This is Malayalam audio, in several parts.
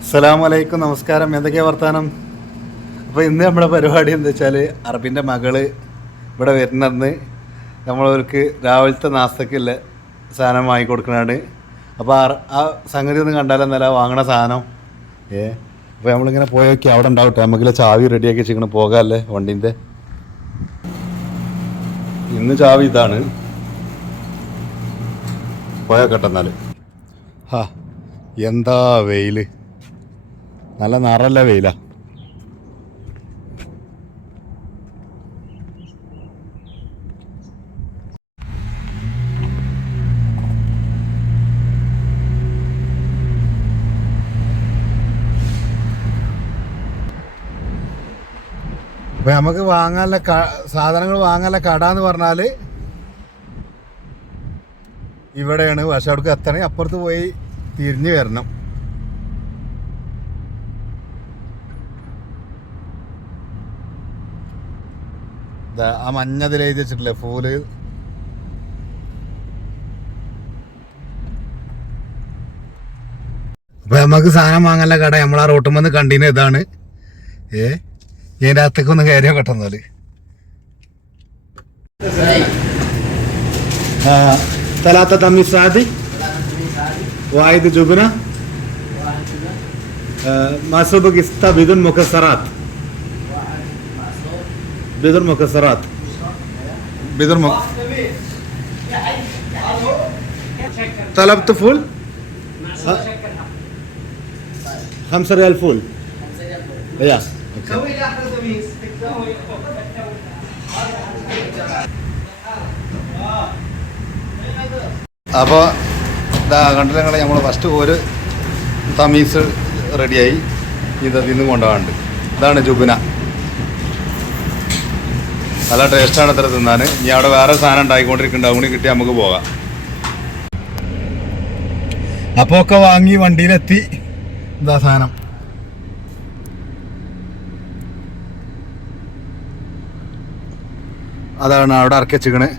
അസ്സലാമലൈക്കും നമസ്കാരം. എന്തൊക്കെയാ വർത്താനം? അപ്പോൾ ഇന്ന് നമ്മുടെ പരിപാടി എന്താ വെച്ചാൽ അറബിന്റെ മകൾ ഇവിടെ വരുന്നെന്ന് നമ്മളവർക്ക് രാവിലത്തെ നാസ്തക്കുള്ള സാധനം വാങ്ങിക്കൊടുക്കണാണ് അപ്പോൾ ആ- സംഗതി ഒന്ന് കണ്ടാലെന്നല്ല വാങ്ങണ സാധനം. ഏ? അപ്പോൾ നമ്മളിങ്ങനെ പോയൊക്കെ അവിടെ ഉണ്ടാവട്ടെ. നമുക്കില്ല ചാവി റെഡിയാക്കി വെച്ചിങ്ങനെ പോകാമല്ലേ വണ്ടീന്റെ ഇന്ന് ചാവി ഇതാണ്. പോയാക്കട്ടെ എന്നാൽ ഹാ എന്താ വെയിൽ? നല്ല നിറല്ല വെയില. അപ്പൊ നമുക്ക് വാങ്ങാനുള്ള സാധനങ്ങൾ വാങ്ങാനുള്ള കട എന്ന് പറഞ്ഞാൽ ഇവിടെയാണ് പക്ഷെ അവിടേക്ക് എത്തണേ. അപ്പുറത്ത് പോയി തിരിഞ്ഞു വരണം. ആ മഞ്ഞതിൽ എഴുതി വെച്ചിട്ടില്ലേ ഫൂൽ അപ്പൊ നമുക്ക് സാധനം വാങ്ങാനുള്ള കട നമ്മൾ ആ റോട്ടും വന്ന് കണ്ടിന് ഇതാണ്. ഏ? ഇതിന്റെ അകത്തേക്ക് ഒന്ന് കയറിയോ കിട്ടുന്നാൽ ثلاثة تميز سعدي واحد جبنة ما سبق استا بدون مكسرات. بدون مكسرات. بدون مك... طلبت فول؟ خمسة ريال فول. يا. അപ്പോൾ ഇതാ കണ്ടില്ല ഞങ്ങൾ നമ്മൾ ഫസ്റ്റ് ഒരു തമീസ് റെഡിയായി. ഇത് ഇന്ന് കൊണ്ടുപോകാണ്ട്. ഇതാണ് ജുബിന. നല്ല ടേസ്റ്റാണ് ഇത്ര തിന്നാൻ ഇനി അവിടെ വേറെ സാധനം ഉണ്ടായിക്കൊണ്ടിരിക്കുന്നുണ്ട്. അതുകൊണ്ട് കിട്ടി നമുക്ക് പോകാം. അപ്പോൾ ഒക്കെ വാങ്ങി വണ്ടിയിലെത്തി. ഇതാ സാധനം. അതാണ് അവിടെ ഇറക്കി ഇനി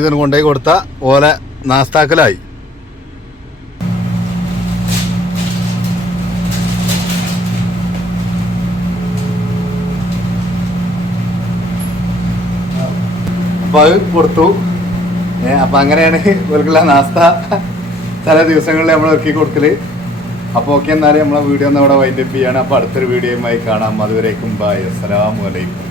ഇതിന് കൊണ്ടുപോയി കൊടുത്ത ഓലെ നാസ്താക്കലായി. അപ്പോൾ അത് കൊടുത്തു. അപ്പം അങ്ങനെയാണ് ഇവർക്കുള്ള നാസ്ത ചില ദിവസങ്ങളിൽ നമ്മൾ ഇറക്കി കൊടുക്കൽ. അപ്പോൾ ഓക്കെ എന്നാലും നമ്മളെ വീഡിയോ ഒന്ന് അവിടെ വൈൻഡപ്പ് ചെയ്യാണ്. അപ്പോൾ അടുത്തൊരു വീഡിയോയുമായി കാണാം. അതുവരേക്കും ബായ് അസ്സലാമു അലൈക്കും.